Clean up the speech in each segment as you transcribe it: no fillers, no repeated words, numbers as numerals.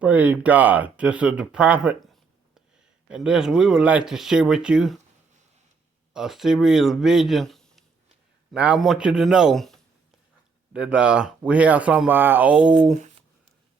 Praise God. This is the prophet, and this we would like to share with you a series of visions. Now I want you to know that we have some of our old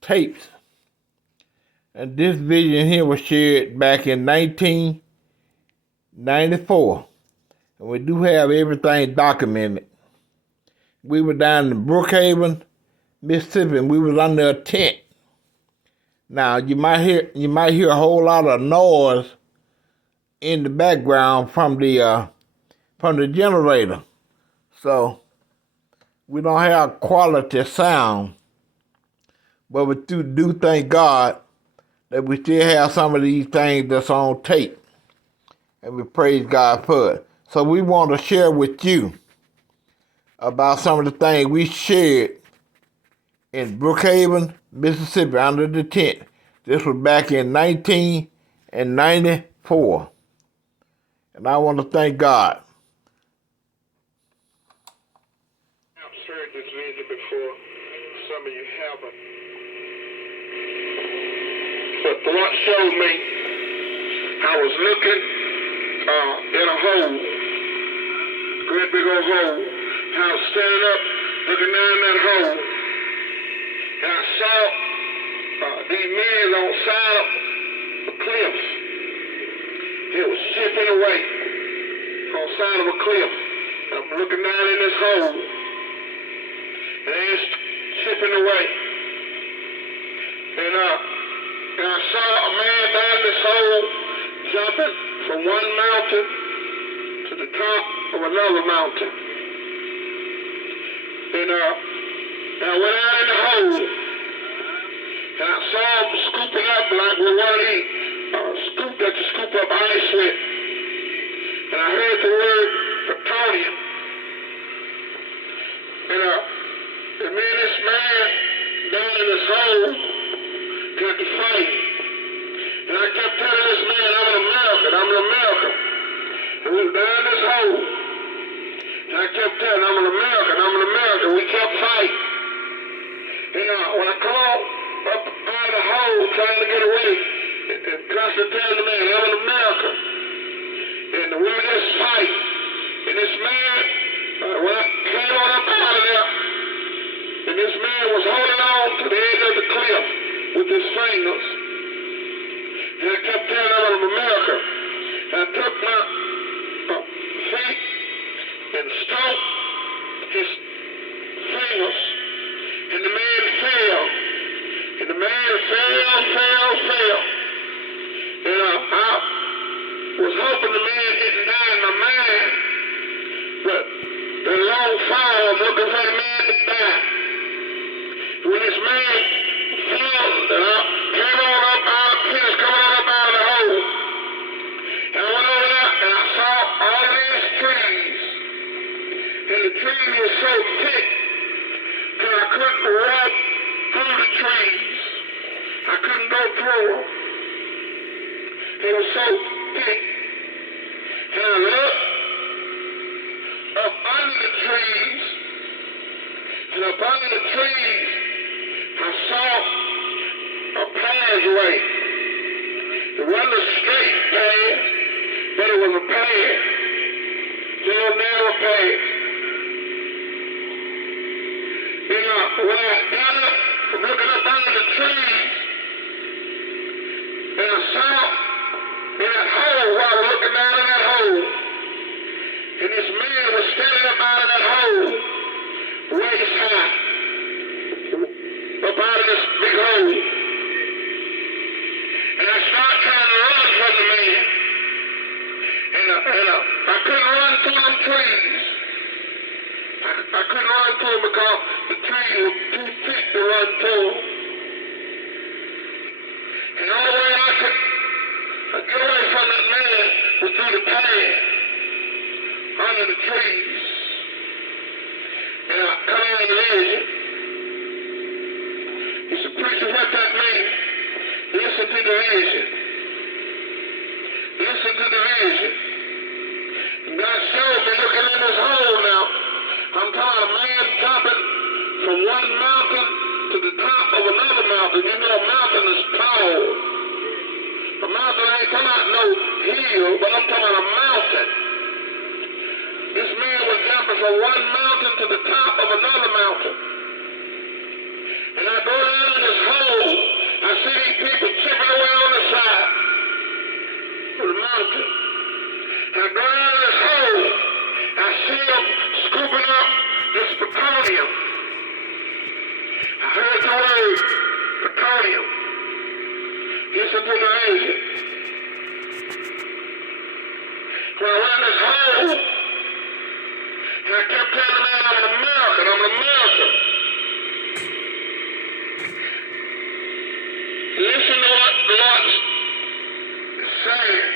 tapes, and this vision here was shared back in 1994, and we do have everything documented. We were down in Brookhaven, Mississippi, and we was under a tent. Now you might hear a whole lot of noise in the background from the generator. So we don't have quality sound, but we do thank God that we still have some of these things that's on tape, and we praise God for it. So we want to share with you about some of the things we shared in Brookhaven, Mississippi, under the tent. This was back in 1994, and I want to thank God. I've shared this vision before. Some of you haven't. But the Lord showed me I was looking in a hole, great big old hole. I was standing up, looking down that hole, and I saw these men on the side of a cliff. It was chipping away on the side of a cliff. I'm looking down in this hole, and it's chipping away. And I saw a man down this hole jumping from one mountain to the top of another mountain. And I went out in the hole, and I saw him scooping up like we want to eat, scoop that you scoop up ice with. And I heard the word plutonium. And me and this man down in this hole got to fight. And I kept telling this man, I'm an American, I'm an American. And we were down this hole. And I kept telling him, I'm an American, I'm an American. We kept fighting. And when I called up out of the hole trying to get away, and constantly telling the man, I'm an American. And we were just fighting. And this man, when I came on up out of there, and this man was holding on to the edge of the cliff with his fingers. And I kept telling him I'm American. And I took my feet and stroked his fingers. And the man fell. And the man fell. And I was hoping the man didn't die in my mind. But the long fall, I'm looking for the man to die. When this man fell, and I came on up out of the coming on up out of the hole. And I went over there and I saw all of these trees. And the trees were so thick that I couldn't walk through the trees. I couldn't go through them. They were so thick. And I looked up under the trees. And up under the trees, I saw a passageway. It wasn't a straight path, but it was a path. Still narrow path. And when I got up from looking up under the trees, and I saw in that hole while I was looking down in that hole, and this man was standing up out of that hole, waist high, up out of this big hole. And I started trying to run from the man. And I couldn't run through them trees. I couldn't run through them because the trees were too thick to run through. And the only way I could get away from that man was through the path under the trees. And I come on the vision. He said, preacher, what that means? Listen to the vision. Listen to the vision. And God showed me looking in this hole now. I'm talking a man jumping from one mountain to the top of another mountain. You know a mountain is hill, but I'm talking about a mountain. This man was jumping from one mountain to the top of another mountain. And I go down in this hole, I see these people chipping away on the side of the mountain. And I go down in this hole, I see them scooping up this plutonium. I heard the word plutonium. Listen to the agent. When I went in this hole, and I kept telling the man I'm an American, I'm an American. Listen to what the Lord is saying.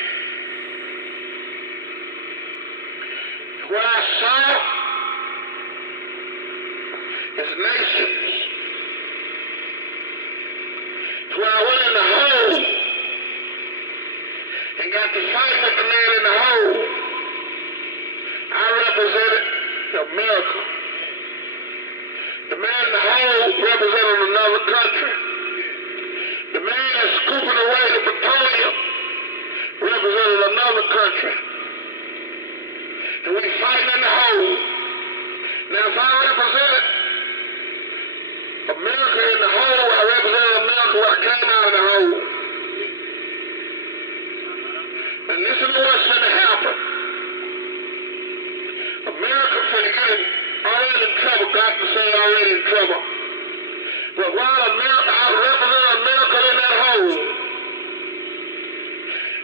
What I saw is nations. When I went in the hole and got to fight with the man in the hole, I represented America. The man in the hole represented another country. The man that's scooping away the plutonium represented another country. And we fighting in the hole. Now if I represented America in the hole, I represented America when I came out of the hole. And this is what's going to happen. America finna get already in trouble. God can say already in trouble. But while America, I represent America in that hole.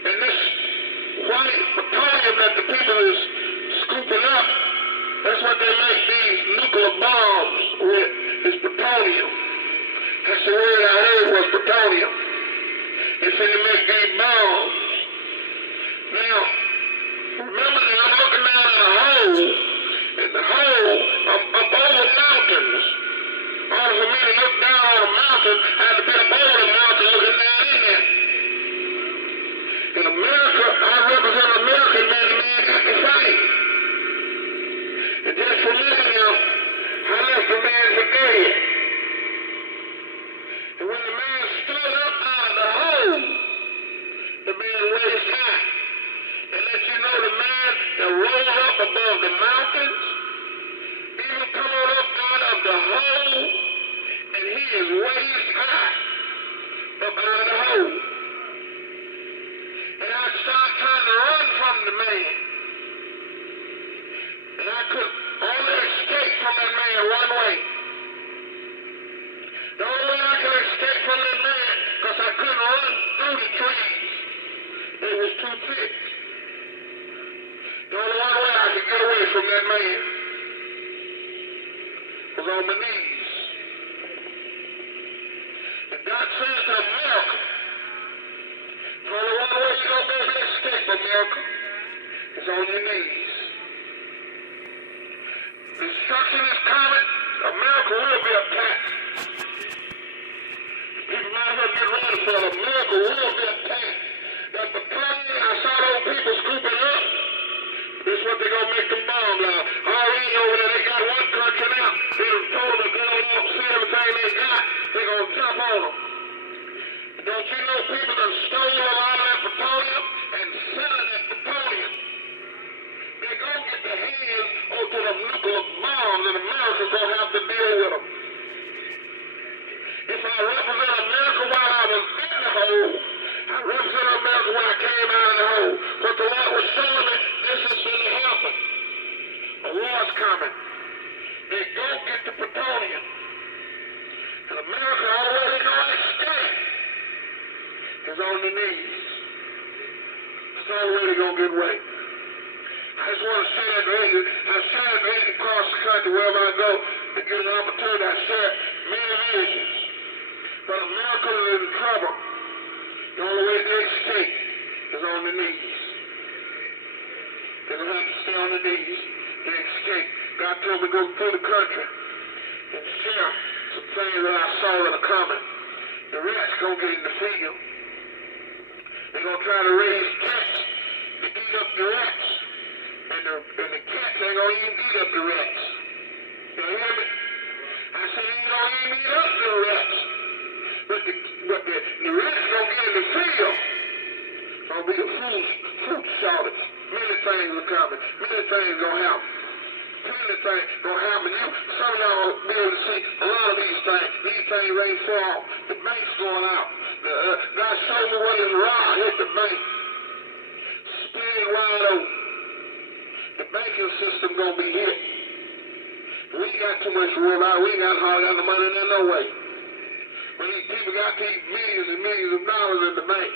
And this white plutonium that the people is scooping up, that's what they make these nuclear bombs with, is plutonium. That's the word I heard was plutonium. They finna make these bombs. Now, remember now, I'm looking down in the hole. In the hole, I'm up over mountains. All for me to look down on a mountain, I had to be up over the mountain looking down in there. In America, I represent America, man, the man got to fight. And just for me now, I left the man for dead. And when the man stood up out of the hole, the man raised high. And let you know the man that rose up above the mountains, even come on up out of the hole, and he is raised high up out of the hole. And I started trying to run from the man. And I could only escape from that man one way. The only way I could escape from that man, because I couldn't run through the trees. It was too thick. The only one way I could get away from that man was on my knees. And God says to America, the only one way you're going to be able to escape America is on your knees. Destruction is coming. America will be attacked. People might as well get ready for it. America will be attacked. That battalion, I saw those people scooping up. This is what they're going to make them bombs now. Already over there, they got one country now. They done told them if they don't see everything they got, they're going to jump on them. Don't you know people that stole a lot of that plutonium and selling that plutonium? They're going to get their hands onto them nuclear bombs, and America's going to have to deal with them. If I represent America while I was in the hole, I represent America when I came out of the hole. But the Lord was showing me this is going to happen. A war's coming. They're going to get the plutonium. And America already going to escape. Is on the knees. It's the only way they're going to get away. I just want to say that I share it across the country wherever I go to get an opportunity. I share many visions. But America is in trouble. The only way they escape is on the knees. They're going to have to stay on the knees to escape. God told me to go through the country and share some things that I saw that are coming. The rats going to get in the field. They're going to try to raise cats to eat up the rats. And the cats ain't going to even eat up the rats. You hear me? I said, they ain't going to even eat up the rats. But the rats going to get in the field. It's going to be a food things gonna happen. Plenty of things gonna happen. Some of y'all will be able to see a lot of these things. These things ain't far. The bank's going out. God showed me what his rod hit the bank. Split wide open. The banking system gonna be hit. We ain't got too much to worry about. We ain't hardly got the money in there no way. But these people got these millions and millions of dollars in the bank.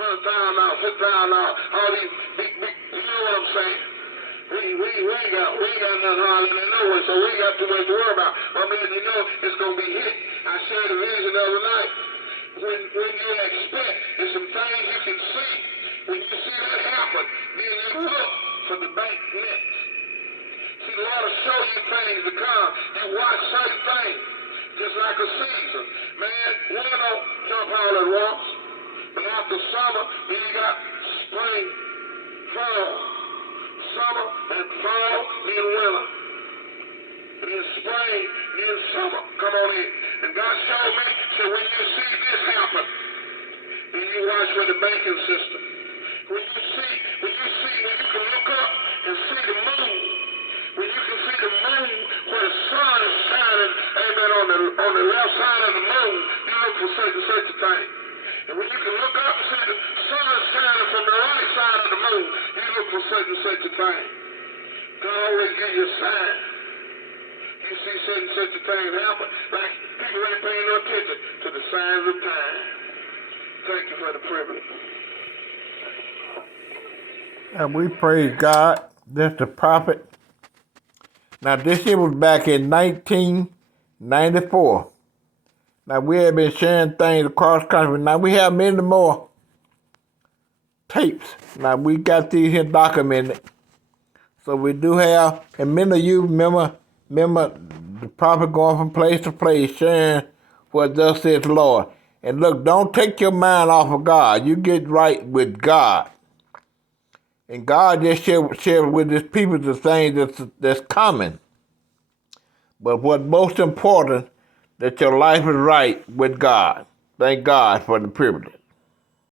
$100,000, $50,000, all these big, you know what I'm saying? We ain't got nothing hardly in there no way, so we ain't got too much to worry about. But I'm letting you know it's gonna be hit. I shared a vision the other night. When you expect, there's some things you can see. When you see that happen, then you look for the bank next. See, the Lord will show you things to come. You watch certain things, just like a season. Man, winter don't jump all at once. But after summer, then you got spring, fall. Summer and fall, then winter. And then spring, then summer. Come on in. And God showed me, so when you see this happen, then you watch for the banking system. When you can look up and see the moon, when you can see the moon where the sun is shining, amen, on the left side of the moon, you look for such and such a thing. And when you can look up and see the sun shining from the right side of the moon, you look for such and such a thing. God always gives you a sign. You see such and such a thing happen, like people ain't paying no attention to the signs of time. Thank you for the privilege. And we praise God. That's the prophet. Now, this year was back in 1994. Now, we have been sharing things across country. Now, we have many more tapes. Now, we got these here documented. So we do have, and many of you remember the prophet going from place to place, sharing what thus says the Lord. And look, don't take your mind off of God. You get right with God. And God just share with his people the things that's common. But what's most important, that your life is right with God. Thank God for the privilege.